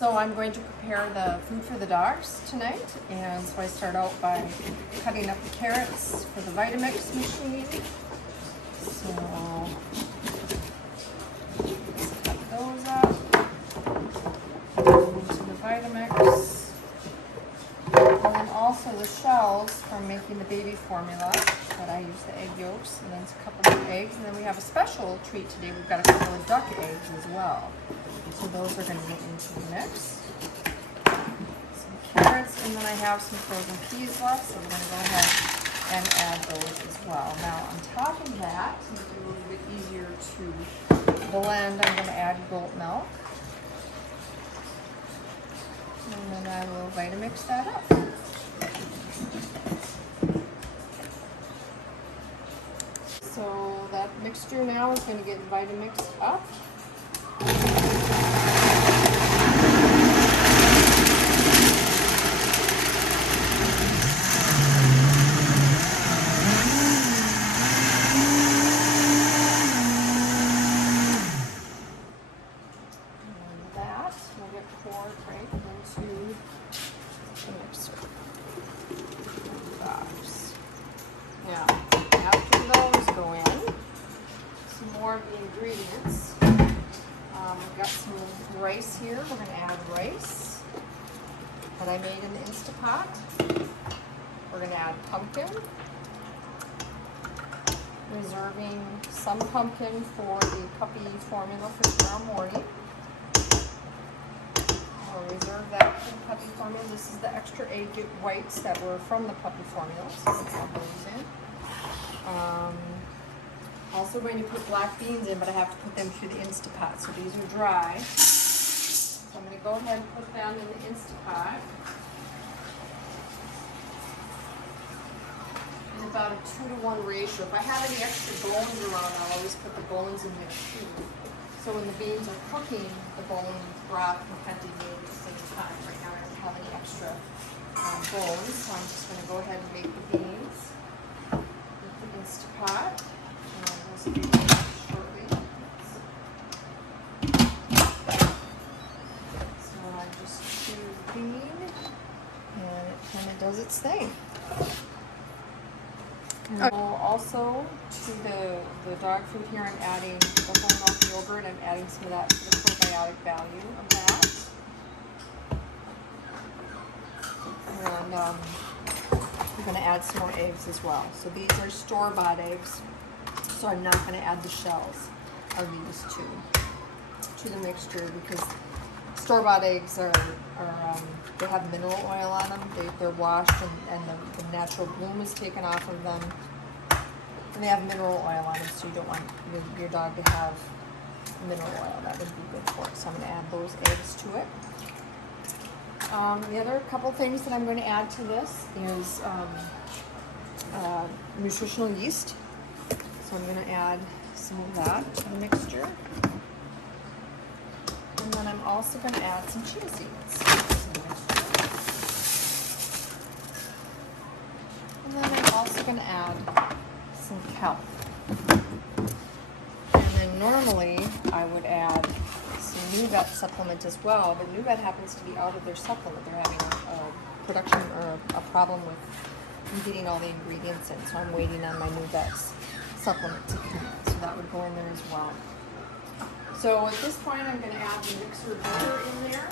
So I'm going to prepare the food for the dogs tonight, and so I start out by cutting up the carrots for the Vitamix machine. So let's cut those up into the Vitamix. And then also the shells from making the baby formula, but I use the egg yolks, and then a couple of eggs, and then we have a special treat today. We've got a couple of duck eggs as well. So those are going to get into the mix. Some carrots, and then I have some frozen peas left, so we're going to go ahead and add those as well. Now on top of that, to make it a little bit easier to blend, I'm going to add goat milk. And then I will Vitamix that up. So that mixture now is going to get Vitamixed up. Will get poured right into the mixer box. Now, after those go in, some more of the ingredients. We've got some rice here. We're going to add rice that I made in the Instapot. We're going to add pumpkin, reserving some pumpkin for the puppy formula for tomorrow morning. I'll reserve that for the puppy formula. This is the extra egg whites that were from the puppy formula, so we'll add those in. Also going to put black beans in, but I have to put them through the Instapot, so these are dry. So I'm going to go ahead and put them in the Instapot. In about a 2-to-1 ratio. If I have any extra bones around, I'll always put the bones in there too. So when the beans are cooking, the bone broth can kind of be made at the same time. Right now I don't have any extra bones, so I'm just going to go ahead and make the beans with the Instapot. Those will be made shortly. So I just choose bean, and it kind of does its thing. And also to the dog food here, I'm adding the whole milk yogurt. I'm adding some of that for the probiotic value of that. And we're going to add some more eggs as well. So these are store-bought eggs, so I'm not going to add the shells of these to the mixture, because store-bought eggs are they have mineral oil on them. They're washed, and the natural bloom is taken off of them. And they have mineral oil on them, so you don't want your dog to have mineral oil. That would be good for it. So I'm going to add those eggs to it. The other couple things that I'm going to add to this is nutritional yeast. So I'm going to add some of that to the mixture. And then I'm also going to add some chia seeds to the mixture. And then I'm also going to add some kelp. And then normally I would add some NuVet supplement as well, but NuVet happens to be out of their supplement. They're having a production or a problem with getting all the ingredients in, so I'm waiting on my NuVet supplement to come in. So that would go in there as well. So at this point, I'm going to add the mixer butter in there.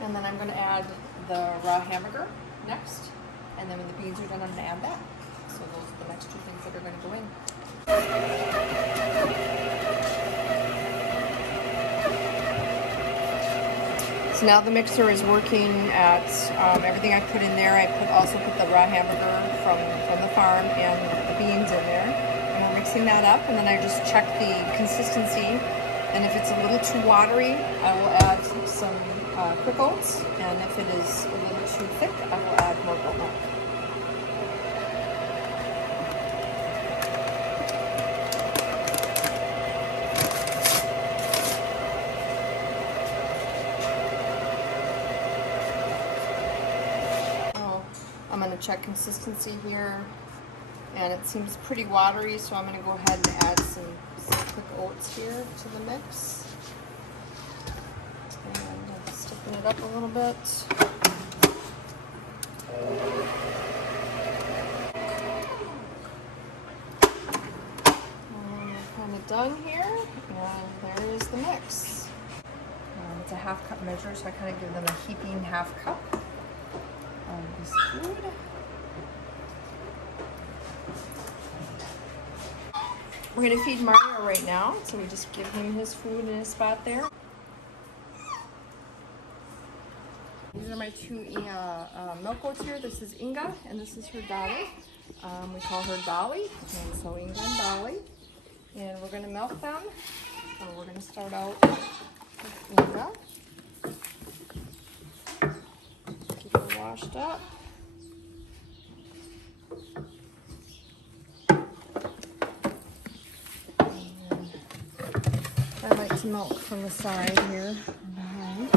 And then I'm going to add the raw hamburger next. And then when the beans are done, I'm going to add that. So those are the next two things that are going to go in. So now the mixer is working at everything I put in there. I also put the raw hamburger from the farm and the beans in there. And we're mixing that up, and then I just check the consistency. And if it's a little too watery, I will add some quick oats. And if it is a little too thick, I will add more goat milk. I'm going to check consistency here, and it seems pretty watery, so I'm going to go ahead and add some quick oats here to the mix. And I'm stiffen it up a little bit. Kind of done here, and there is the mix. It's a half cup measure, so I kind of give them a heaping half cup of this food. We're going to feed Mario right now, so we just give him his food in his spot there. These are my two milk oats here. This is Inga, and this is her daughter. We call her Dolly, and so Inga and Dolly. And we're going to milk them. So we're going to start out with Inga. Keep her washed up. And I like to milk from the side here behind.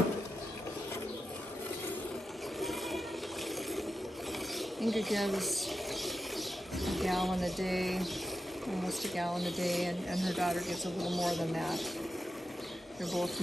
Inga gives a gallon a day. Almost a gallon a day, and her daughter gets a little more than that. They're both